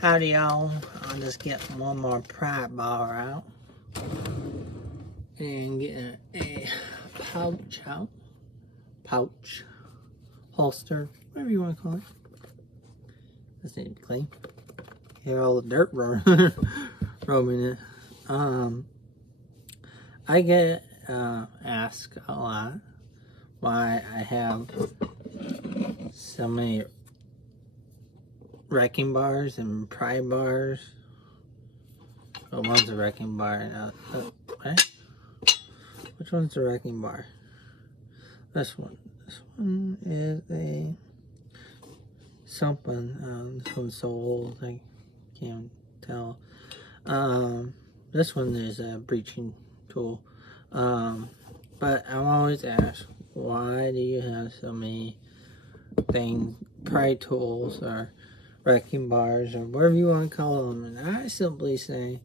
Howdy y'all, I'll just get one more pry bar out and get a pouch out, holster, whatever you want to call it. This needs to be clean. Hear all the dirt roaming it. I get asked a lot why I have so many wrecking bars and pry bars. Well, one's a wrecking bar. Right? Which one's the wrecking bar? This one. This one is a something. This one's so old I can't tell. This one is a breaching tool. But I'm always asked, why do you have so many things, pry tools or wrecking bars or whatever you want to call them? And I simply say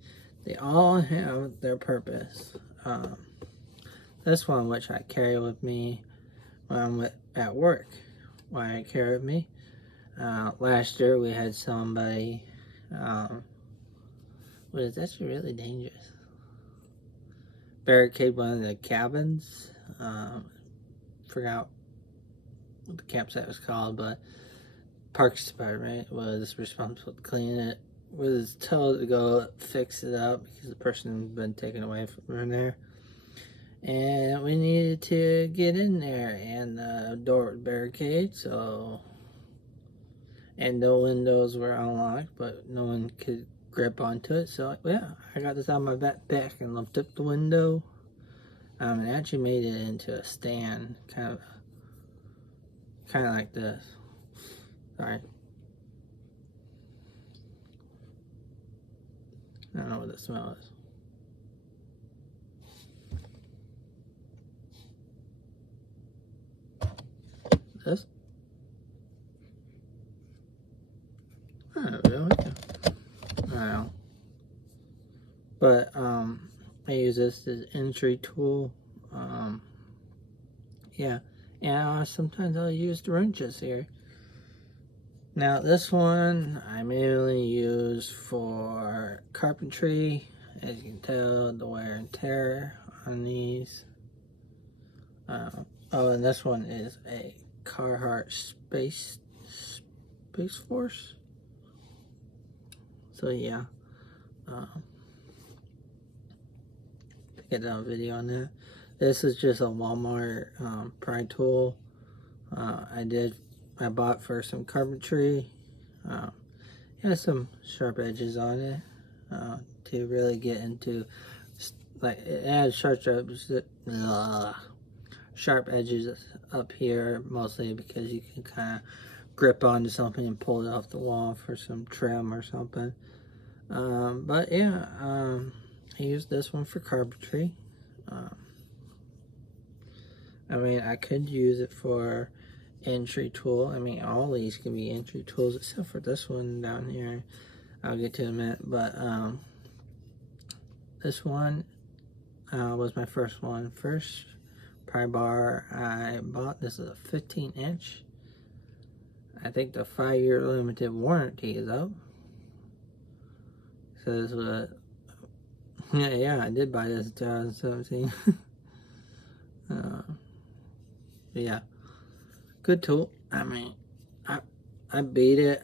they all have their purpose. This one, which I carry with me when I'm at work, why I carry with me. Last year we had somebody, was actually really dangerous, barricade one of the cabins. Forgot what the campsite was called, but Parks Department was responsible to clean it. Was told to go fix it up because the person had been taken away from there. And we needed to get in there, and the door was barricaded, so, and the windows were unlocked, but no one could grip onto it. So yeah, I got this on my backpack and lifted up the window. And actually made it into a stand, kind of like this. Sorry, I don't know what the smell is. This? Oh, really? I don't know. But I use this as entry tool. Yeah, and sometimes I'll use the wrenches here. Now this one I mainly use for carpentry. As you can tell, the wear and tear on these. Oh, and this one is a Carhartt Space Force. So yeah, get a video on that. This is just a Walmart pry tool. I bought for some carpentry. It has some sharp edges on it to really get into, like, it has sharp edges up here, mostly because you can kind of grip onto something and pull it off the wall for some trim or something. But yeah, I use this one for carpentry. I mean, I could use it for entry tool. I mean, all these can be entry tools except for this one down here. I'll get to in a minute, but this one was my first one. First pry bar I bought. This is a 15-inch. I think the 5-year limited warranty is up. Says yeah, I did buy this in 2017. Yeah, good tool. I mean, I beat it,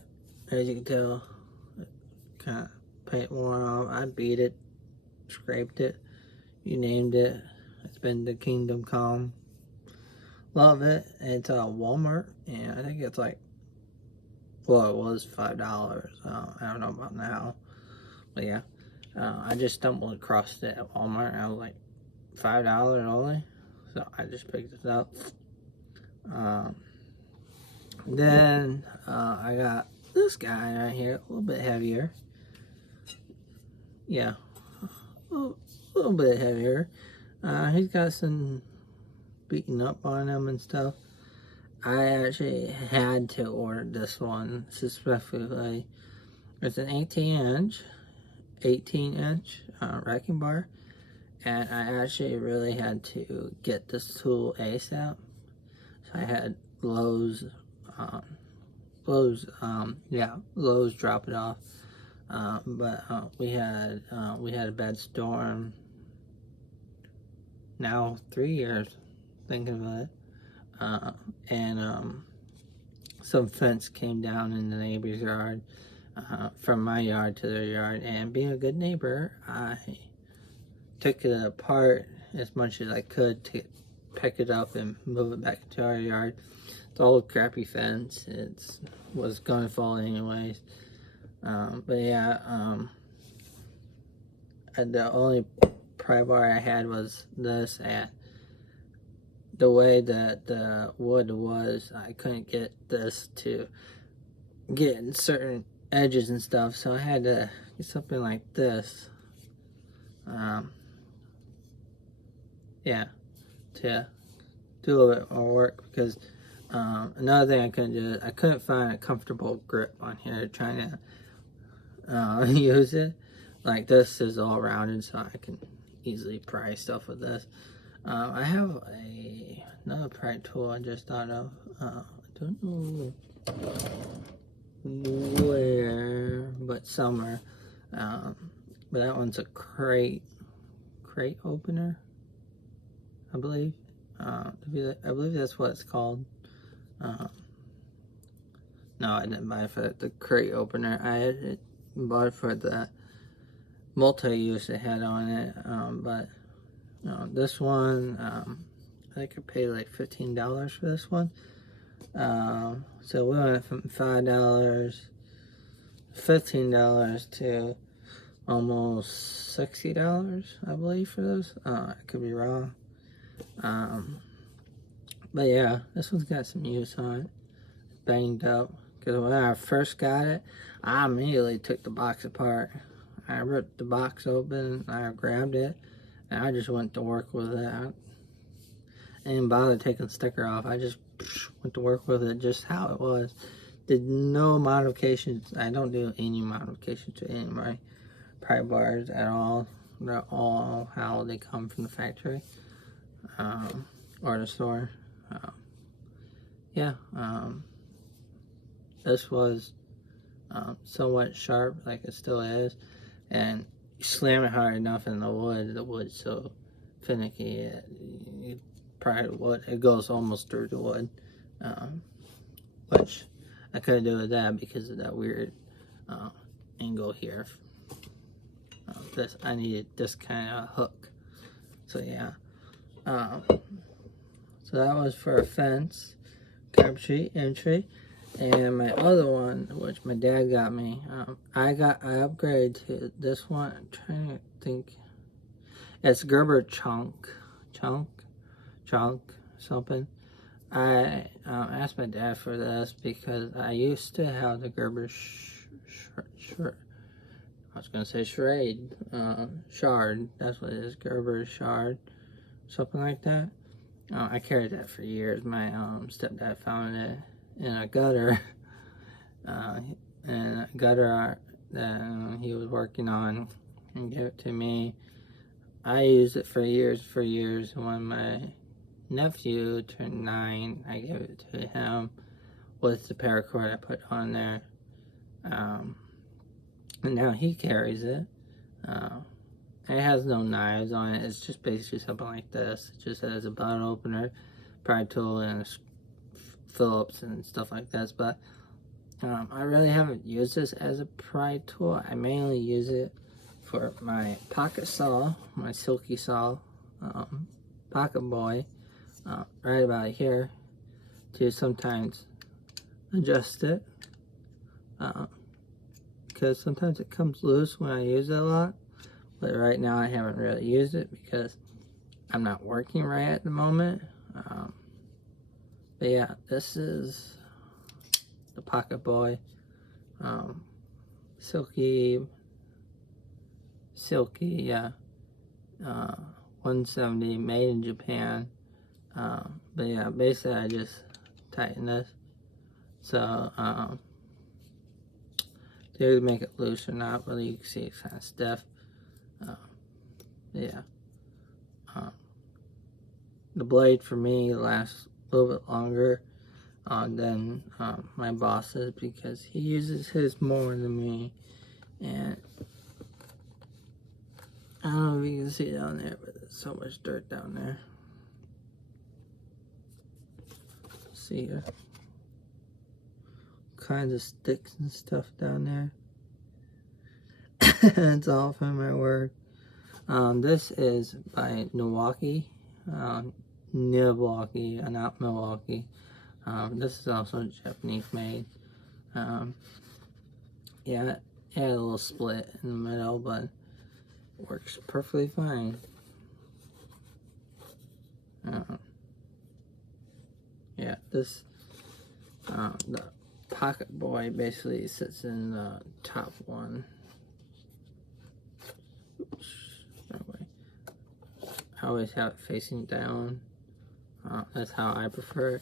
as you can tell. Kind of paint worn off. I beat it, scraped it. You named it. It's been the Kingdom Come. Love it. It's Walmart, and I think it's like, well, it was $5. I don't know about now, but yeah, I just stumbled across it at Walmart, and I was like, $5 only, so I just picked it up. Then I got this guy right here, a little bit heavier. Yeah, a little bit heavier. He's got some beaten up on him and stuff. I actually had to order this one specifically. It's an 18-inch wrecking bar, and I actually really had to get this tool ASAP. So I had Lowe's Lowe's drop it off. But we had a bad storm. Now 3 years, thinking of it, and some fence came down in the neighbor's yard, from my yard to their yard, and being a good neighbor, I took it apart as much as I could to pick it up and move it back into our yard. It's all a crappy fence. It was gonna fall anyways. But yeah, and the only pry bar I had was this, and the way that the wood was, I couldn't get this to get in certain edges and stuff, so I had to get something like this. Yeah, to do a little bit more work, because another thing I couldn't do is I couldn't find a comfortable grip on here trying to use it. Like, this is all rounded, so I can easily pry stuff with this. I have another pry tool I just thought of. I don't know where, but somewhere. But that one's a crate opener, I believe. I believe that's what it's called. No, I didn't buy it for the crate opener. I bought it for the multi-use it had on it. But this one, I think I paid like $15 for this one. So we went from $5, $15 to almost $60, I believe, for this. I could be wrong. But yeah, this one's got some use on it. Banged up, because when I first got it, I immediately took the box apart. I ripped the box open, I grabbed it, and I just went to work with it. I didn't bother taking the sticker off. I just went to work with it just how it was. Did no modifications. I don't do any modifications to any of my pry bars at all. They're all how they come from the factory, or the store. This was somewhat sharp, like it still is, and you slam it hard enough in the wood's so finicky, you pry the wood, it goes almost through the wood, which I couldn't do with that because of that weird angle here. I needed this kind of hook. So yeah, so that was for a fence, carb sheet entry. And my other one, which my dad got me, I upgraded to this one. I'm trying to think. It's Gerber chunk, something. I asked my dad for this because I used to have the Gerber shard. That's what it is, Gerber shard, something like that. I carried that for years. My stepdad found it in a gutter, and a gutter that he was working on, and gave it to me. I used it for years. When my nephew turned 9, I gave it to him with the paracord I put on there, and now he carries it. It has no knives on it. It's just basically something like this. It just has a bottle opener, pry tool, and Phillips and stuff like this. But I really haven't used this as a pry tool. I mainly use it for my pocket saw, my silky saw, pocket boy, right about here, to sometimes adjust it, because sometimes it comes loose when I use it a lot. But right now I haven't really used it because I'm not working right at the moment. But yeah, this is the pocket boy, silky, yeah, 170, made in Japan. But yeah, basically I just tighten this, so to make it loose or not, but you can see it's kind of stiff. Yeah, the blade for me lasts a little bit longer. than my boss's, because he uses his more than me. And I don't know if you can see down there, but there's so much dirt down there. See here, kinds of sticks and stuff down there. It's all from my work. This is by Milwaukee, Milwaukee, not Milwaukee. This is also Japanese made. Yeah, it had a little split in the middle, but it works perfectly fine. Yeah, this, the Pocket Boy basically sits in the top one. Oops, that way. I always have it facing down. That's how I prefer it.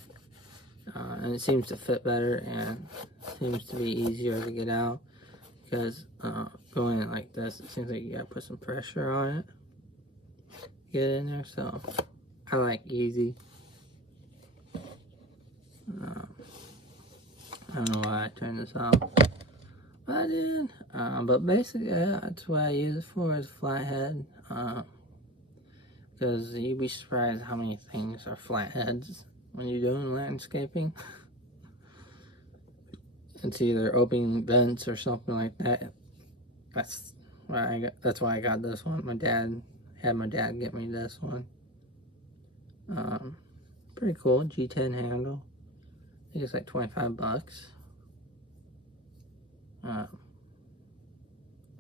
And it seems to fit better and seems to be easier to get out, because going in like this, it seems like you gotta put some pressure on it to get in there. So I like easy. I don't know why I turned this off, but I did. But basically, yeah, that's what I use it for, is flathead. Because you'd be surprised how many things are flatheads when you're doing landscaping. It's either opening vents or something like that. That's why I got this one. My dad get me this one. Pretty cool, G10 handle. I think it's like $25. Or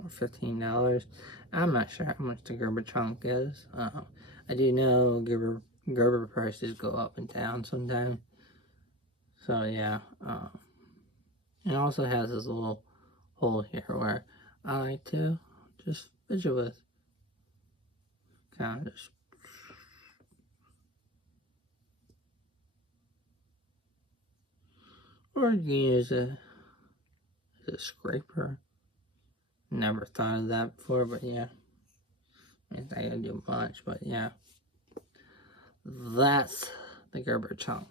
$15. I'm not sure how much the Gerber chunk is. I do know Gerber prices go up and down sometimes. So yeah. It also has this little hole here where I like to just fish it with. Kind of just. Or you can use a scraper. Never thought of that before, but yeah. I think I gotta do much, but yeah. That's the Gerber chunk.